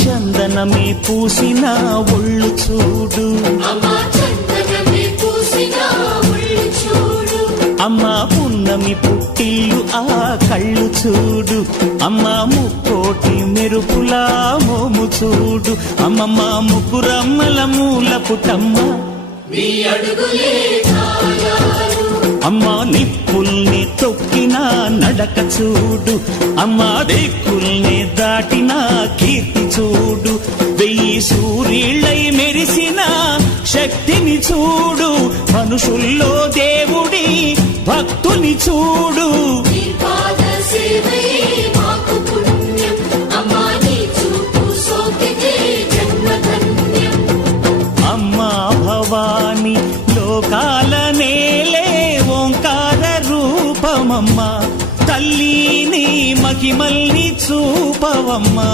చందనమే పూసిన ఒళ్ళు చూడు, అమ్మా పున్నమి పుట్టిల్లు ఆ కళ్ళు చూడు, అమ్మా ముక్కోటి మెరుపులా మోము చూడు, అమ్మమ్మ ముగ్గురమ్మల మూల పుటమ్మ అమ్మా నిప్పుల్ని తొక్కిన నడక చూడు, అమ్మా దిక్కుల్ని దాటిన కీర్తి చూడు, 1000 సూర్యుళ్ళై మెరిసిన శక్తిని చూడు, మనుషుల్లో దేవుడి భక్తుని చూడు. అమ్మా భవాని లోకాల నేలే ఓంకార రూపమమ్మా, తల్లిని మహిమల్ని చూపవమ్మా.